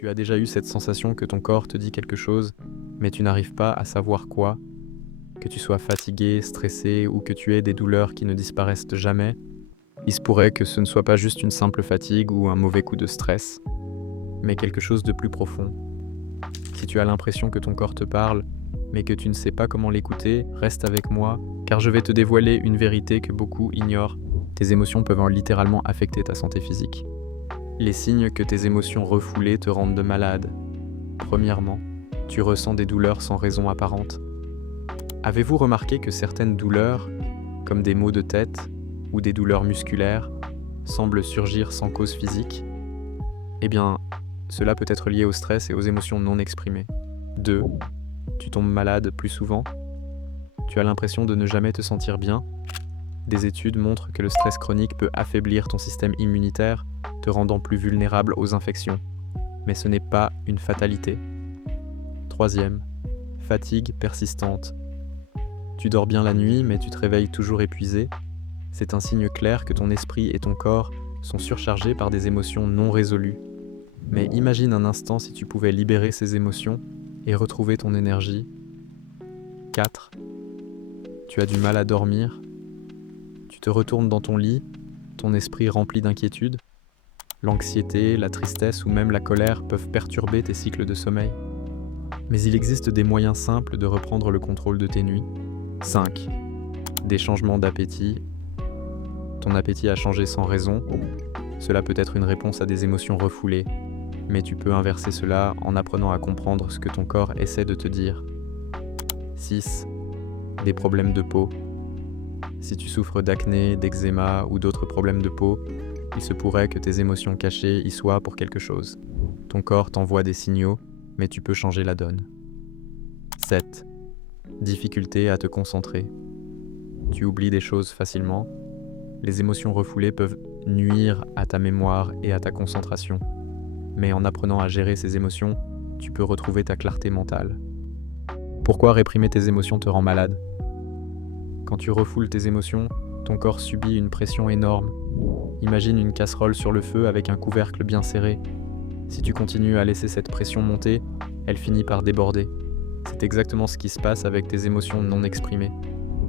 Tu as déjà eu cette sensation que ton corps te dit quelque chose, mais tu n'arrives pas à savoir quoi, que tu sois fatigué, stressé ou que tu aies des douleurs qui ne disparaissent jamais. Il se pourrait que ce ne soit pas juste une simple fatigue ou un mauvais coup de stress, mais quelque chose de plus profond. Si tu as l'impression que ton corps te parle, mais que tu ne sais pas comment l'écouter, reste avec moi, car je vais te dévoiler une vérité que beaucoup ignorent. Tes émotions peuvent littéralement affecter ta santé physique. Les signes que tes émotions refoulées te rendent malade. Premièrement, tu ressens des douleurs sans raison apparente. Avez-vous remarqué que certaines douleurs, comme des maux de tête ou des douleurs musculaires, semblent surgir sans cause physique? Eh bien, cela peut être lié au stress et aux émotions non exprimées. 2. Tu tombes malade plus souvent. Tu as l'impression de ne jamais te sentir bien. Des études montrent que le stress chronique peut affaiblir ton système immunitaire, te rendant plus vulnérable aux infections. Mais ce n'est pas une fatalité. 3. Fatigue persistante. Tu dors bien la nuit, mais tu te réveilles toujours épuisé. C'est un signe clair que ton esprit et ton corps sont surchargés par des émotions non résolues. Mais imagine un instant si tu pouvais libérer ces émotions et retrouver ton énergie. 4. Tu as du mal à dormir. Tu te retournes dans ton lit, ton esprit rempli d'inquiétude. L'anxiété, la tristesse ou même la colère peuvent perturber tes cycles de sommeil. Mais il existe des moyens simples de reprendre le contrôle de tes nuits. 5. Des changements d'appétit. Ton appétit a changé sans raison. Cela peut être une réponse à des émotions refoulées, mais tu peux inverser cela en apprenant à comprendre ce que ton corps essaie de te dire. 6. Des problèmes de peau. Si tu souffres d'acné, d'eczéma ou d'autres problèmes de peau, il se pourrait que tes émotions cachées y soient pour quelque chose. Ton corps t'envoie des signaux, mais tu peux changer la donne. 7. Difficulté à te concentrer. Tu oublies des choses facilement. Les émotions refoulées peuvent nuire à ta mémoire et à ta concentration. Mais en apprenant à gérer ces émotions, tu peux retrouver ta clarté mentale. Pourquoi réprimer tes émotions te rend malade? Quand tu refoules tes émotions, ton corps subit une pression énorme. Imagine une casserole sur le feu avec un couvercle bien serré. Si tu continues à laisser cette pression monter, elle finit par déborder. C'est exactement ce qui se passe avec tes émotions non exprimées.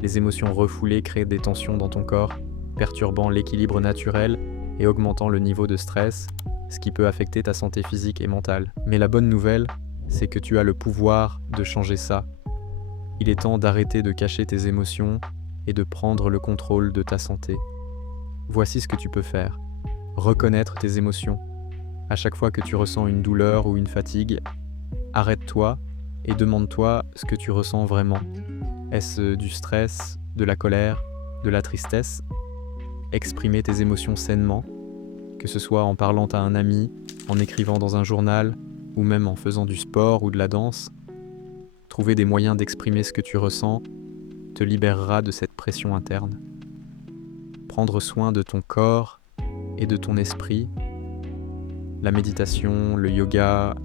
Les émotions refoulées créent des tensions dans ton corps, perturbant l'équilibre naturel et augmentant le niveau de stress, ce qui peut affecter ta santé physique et mentale. Mais la bonne nouvelle, c'est que tu as le pouvoir de changer ça. Il est temps d'arrêter de cacher tes émotions et de prendre le contrôle de ta santé. Voici ce que tu peux faire. Reconnaître tes émotions. À chaque fois que tu ressens une douleur ou une fatigue, arrête-toi et demande-toi ce que tu ressens vraiment. Est-ce du stress, de la colère, de la tristesse? Exprimer tes émotions sainement, que ce soit en parlant à un ami, en écrivant dans un journal, ou même en faisant du sport ou de la danse. Trouver des moyens d'exprimer ce que tu ressens te libérera de cette pression interne. Prendre soin de ton corps et de ton esprit, la méditation, le yoga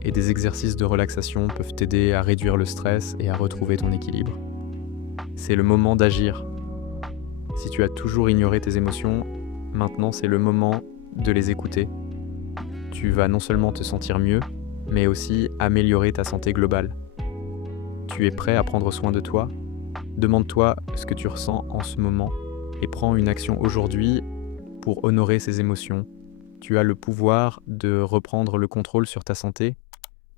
et des exercices de relaxation peuvent t'aider à réduire le stress et à retrouver ton équilibre. C'est le moment d'agir. Si tu as toujours ignoré tes émotions, maintenant c'est le moment de les écouter. Tu vas non seulement te sentir mieux, mais aussi améliorer ta santé globale. Tu es prêt à prendre soin de toi? Demande-toi ce que tu ressens en ce moment et prends une action aujourd'hui pour honorer ces émotions. Tu as le pouvoir de reprendre le contrôle sur ta santé.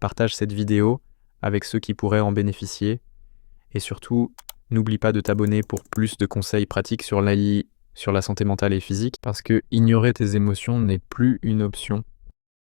Partage cette vidéo avec ceux qui pourraient en bénéficier. Et surtout, n'oublie pas de t'abonner pour plus de conseils pratiques sur la santé mentale et physique, parce que ignorer tes émotions n'est plus une option.